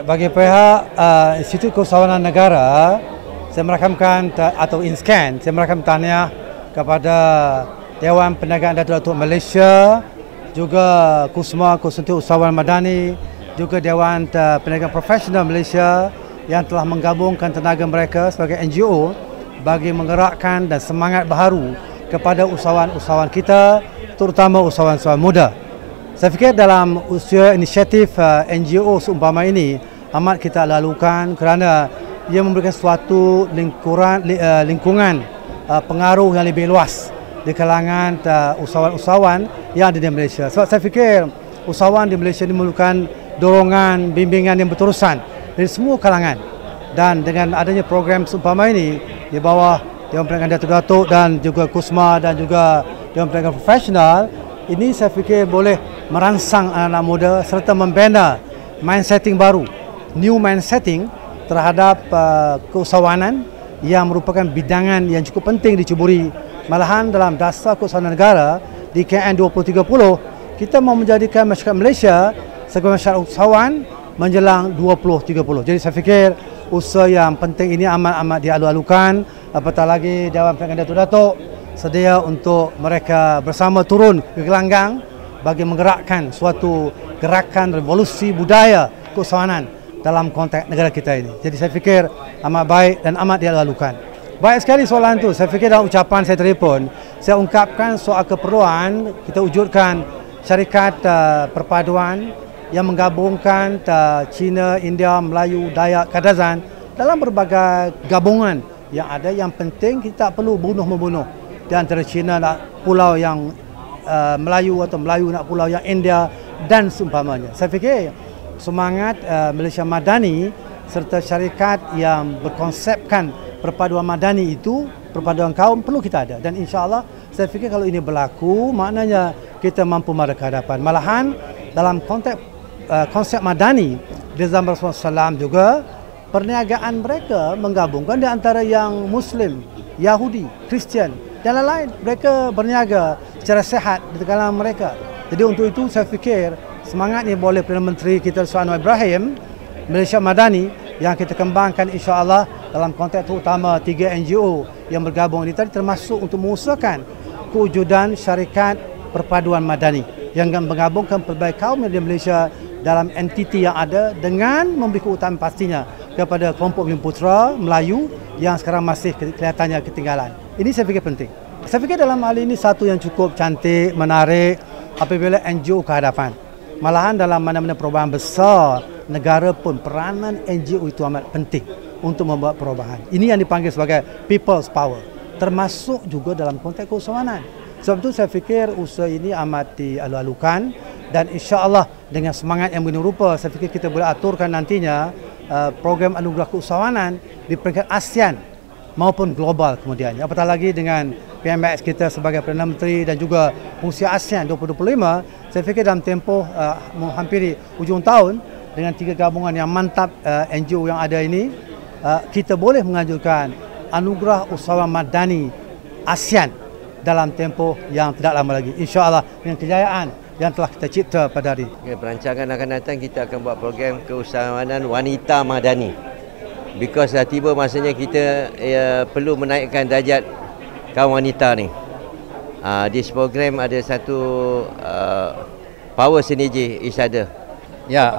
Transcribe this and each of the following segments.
Baik, bagi pihak Institut Keusahawanan Negara, saya merakamkan atau INSCAN, saya merakam tahniah kepada Dewan Perniagaan Datuk Malaysia, juga KUSMA, Konsortium Usahawan Madani, juga Dewan Perniagaan Profesional Malaysia yang telah menggabungkan tenaga mereka sebagai NGO bagi menggerakkan dan semangat baharu kepada usahawan-usahawan kita, terutama usahawan-usahawan muda. Saya fikir dalam usia inisiatif NGO seumpama ini amat kita lalukan kerana ia memberikan suatu lingkungan pengaruh yang lebih luas di kalangan usahawan-usahawan yang ada di Malaysia. Sebab saya fikir usahawan di Malaysia ini memerlukan dorongan, bimbingan yang berterusan dari semua kalangan. Dan dengan adanya program seumpama ini di bawah Dewan Perniagaan Datuk-Datuk dan juga KUSMA dan juga Dewan Perniagaan Profesional, ini saya fikir boleh merangsang anak-anak muda serta membina mindsetting baru, new mindsetting terhadap keusahawanan yang merupakan bidangan yang cukup penting dicuburi. Malahan dalam dasar keusahawanan negara di KN 2030, kita mau menjadikan masyarakat Malaysia sebagai masyarakat usahawan menjelang 2030. Jadi saya fikir usaha yang penting ini amat-amat dialu-alukan, apatah lagi Dewan Perniagaan Datuk-Datuk sedia untuk mereka bersama turun ke gelanggang bagi menggerakkan suatu gerakan revolusi budaya keusahawanan dalam konteks negara kita ini. Jadi saya fikir amat baik dan amat dialu-alukan. Baik sekali soalan itu. Saya fikir dalam ucapan saya telefon, saya ungkapkan soal keperluan kita wujudkan syarikat perpaduan yang menggabungkan Cina, India, Melayu, Dayak, Kadazan dalam berbagai gabungan yang ada. Yang penting kita tak perlu bunuh-membunuh di antara Cina nak pulau yang Melayu atau Melayu nak pulau yang India dan seumpamanya. Saya fikir semangat Malaysia Madani serta syarikat yang berkonsepkan perpaduan madani itu, perpaduan kaum perlu kita ada. Dan insya-Allah saya fikir kalau ini berlaku maknanya kita mampu mara ke hadapan. Malahan dalam konteks konsep madani di zaman Rasulullah SAW juga perniagaan mereka menggabungkan di antara yang Muslim, Yahudi, Kristian dan lain-lain. Mereka berniaga secara sehat di kalangan mereka. Jadi untuk itu saya fikir semangatnya boleh Perdana Menteri kita Anwar Ibrahim, Malaysia Madani yang kita kembangkan insya-Allah dalam konteks terutama 3 NGO yang bergabung ini tadi termasuk untuk mengusahakan kewujudan syarikat perpaduan madani yang menggabungkan pelbagai kaum di Malaysia dalam entiti yang ada dengan memberi keutamaan pastinya kepada kelompok Bumi Putera Melayu yang sekarang masih kelihatannya ketinggalan. Ini saya fikir penting. Saya fikir dalam hal ini satu yang cukup cantik, menarik apabila NGO ke hadapan. Malahan dalam mana-mana perubahan besar negara pun peranan NGO itu amat penting untuk membuat perubahan. Ini yang dipanggil sebagai people's power, termasuk juga dalam konteks keusahawanan. Sebab itu saya fikir usaha ini amat dialu-alukan dan insya-Allah dengan semangat yang begini rupa saya fikir kita boleh aturkan nantinya program anugerah keusahawanan di peringkat ASEAN maupun global kemudian. Apatah lagi dengan PMX kita sebagai Perdana Menteri dan juga fungsi ASEAN 2025, saya fikir dalam tempoh menghampiri hujung tahun dengan 3 gabungan yang mantap NGO yang ada ini, kita boleh mengajukan anugerah usahawan madani ASEAN dalam tempoh yang tidak lama lagi. InsyaAllah dengan kejayaan yang telah kita cipta pada hari ini. Perancangan akan datang kita akan buat program keusahawanan wanita madani. Because dah tiba masanya kita perlu menaikkan darjat kaum wanita ni. This program ada satu power synergy each other. Ya,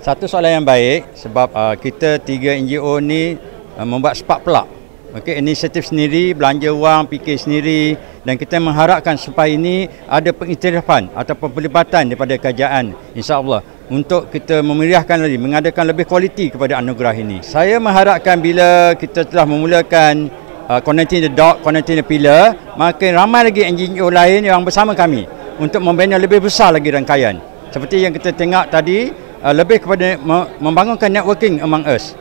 satu soalan yang baik sebab kita 3 NGO ni membuat spark plug. Okey, inisiatif sendiri, belanja wang, fikir sendiri dan kita mengharapkan supaya ini ada pengiktirafan atau pelibatan daripada kerajaan insya-Allah untuk kita memeriahkan lagi, mengadakan lebih kualiti kepada anugerah ini. Saya mengharapkan bila kita telah memulakan Connecting the Dot, Connecting the Pillar, makin ramai lagi NGO lain yang bersama kami untuk membina lebih besar lagi rangkaian. Seperti yang kita tengok tadi, lebih kepada membangunkan networking among us.